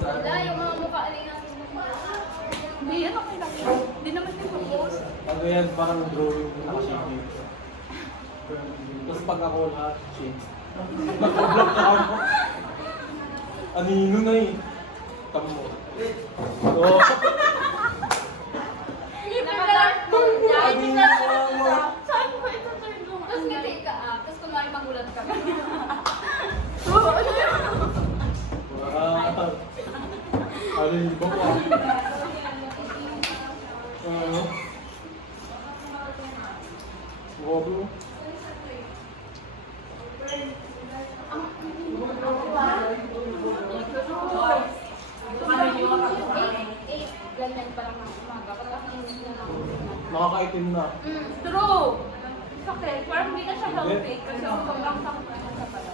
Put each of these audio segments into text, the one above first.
Wala, yung mga mukha rin natin. Hindi, ano kayo lang. Hindi naman din propose. Ano yan, parang drawing na nakashake. Tapos pag ako lahat, shake. Nag-block ka ako. Anino na eh. Tamo. Oo. Anino na. Saan ba ito turn mo? Tapos ngiti ka tapos kunwari magulat ka. Oo, ano yun? Wow. Ano yung iba ko? Ano? Grabe mo. Ganyan pa lang ang umaga. Pagkakainin na lang. Nakakaitim na. True. Sakit. Parang hindi na siya healthy kasi sobrang sakit na siya pala.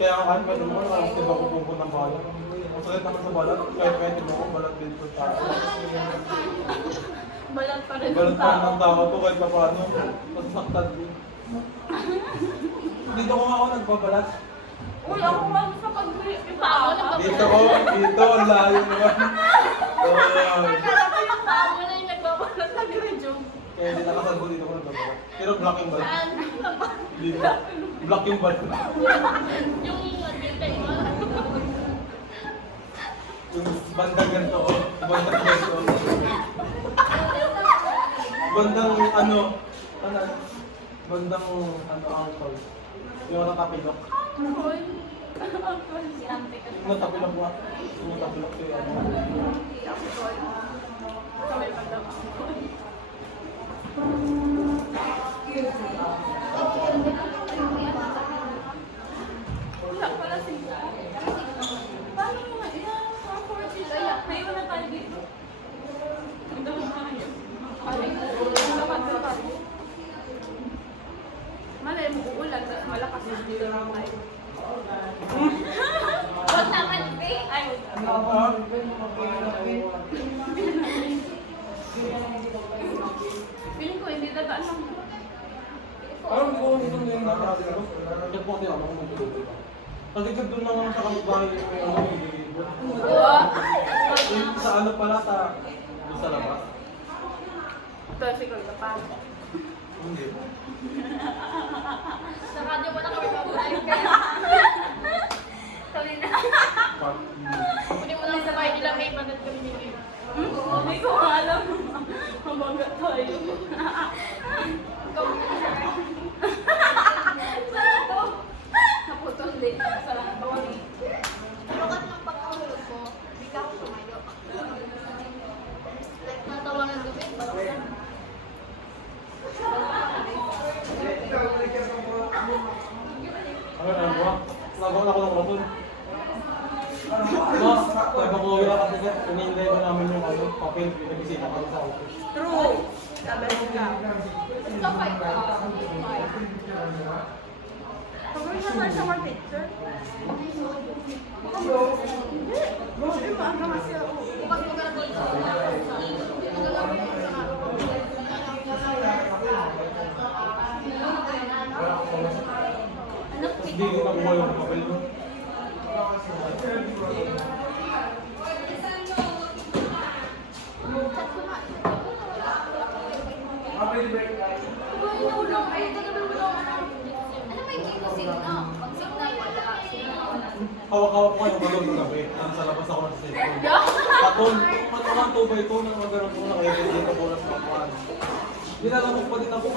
Kaya kahit pa naman, di ba kupungkot ng balat? Ang sakit naman sa balat, kahit mo ko, balat din sa tao. Balat pa rin Balat ng pa tao. ng tao to kahit pa paano, masasaktan din. Dito ko nga ako nagbabalat. Uy, ako nga sa pag-tao. Dito ko, dito, ang layo naman. Akala ko yung tao mo na yung nagbabalat na resume. Kaya hindi nakasalbo dito ko nagbabalat. Pero black yung balat. Saan? Dito, black yung balat. Yung nag-intay mo. Yung bandang ganito, bandang ganito. Bandang ano, bandang ankle. Yung nakapilok. Uy. Si Ante ka. Yung natapilok mo. Yung natapilok ko yung ano. Kami pa daw ako. Wala pala sila. Paano mo nga? Mga 40 kaya. Ngayon na tayo dito. Ang dami tayo. Lakad na tayo. Malay mo uulan, tapos malakas yung dito lang tayo. Huwag naman, be. Ay, feeling ko hindi dadaan lang. Parang kung itong yung nakakasiro, kaya po kasi ako magtutulog. Kasi doon lang sa kapitbahay yung ano, yung sa ano pala, doon sa labas. Tricycle ka pa. Hindi. Sa radyo pa na kami mabuhay kaya. Sabi na. Kunin mo lang sa bahay nila, may bagat kami ni May. Hindi ko alam. Mabaga tayo. Naputol din. Sarang bawang eh. Lukat ng pagkahulog ko, bigla ko tumayo. Like, natawanan gabi. Ano ba? Nagawa na ako ng rason. Mas, nagpakuwi na kasi sir, hinihintay ko namin yung ano, papel, pinabisita kami sa office. True. Sabi ka. Ito fight ka. Pagod na tayo sa mga picture. Hindi, maaga kasi ako. Bukas mo ka na doon. Tapos di ko nakuha yung papel mo. Tulong, ay, tutulong, ano may kinusin na? Pag signal, wala. Hawak-hawak ko yung balon ng gabi. Sa labas ako ng cellphone. Patol, pataman 2x2 nang magkaroon ko ng edit dito po sa kapuan. Nilalamok pa din ako.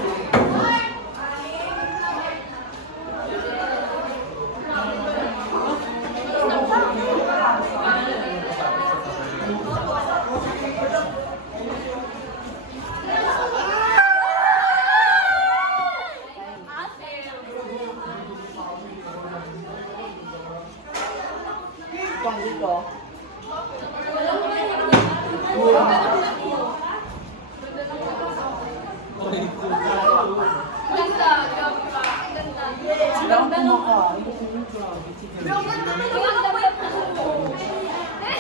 Ganda, ganda. Ganda. Ganda nung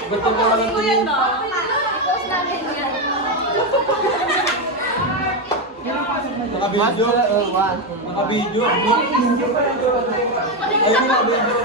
Ba't yung mga lang tingin? I-post natin yan. Nakakita Naka-video. Naka-video. Ayun, naka-video.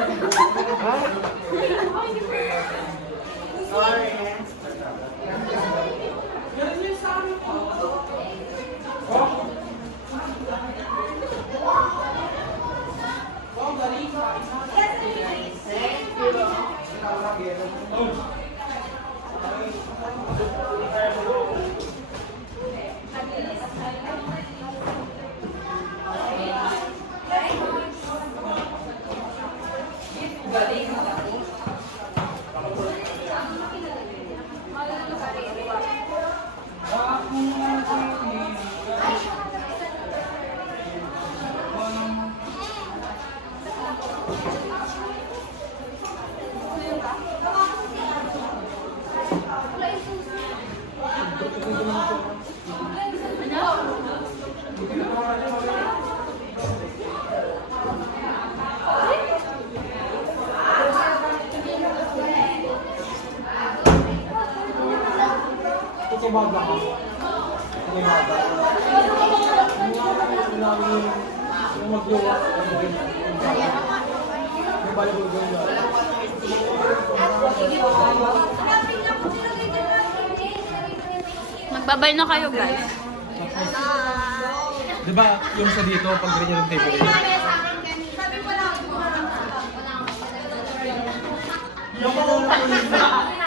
Tumaga ka. Tumaga. Yung mag-iwa. Yung balibog yun. Magbabay na kayo, guys. Diba yung sa dito, pag ganyan yung table? Sabi ko lang, Yung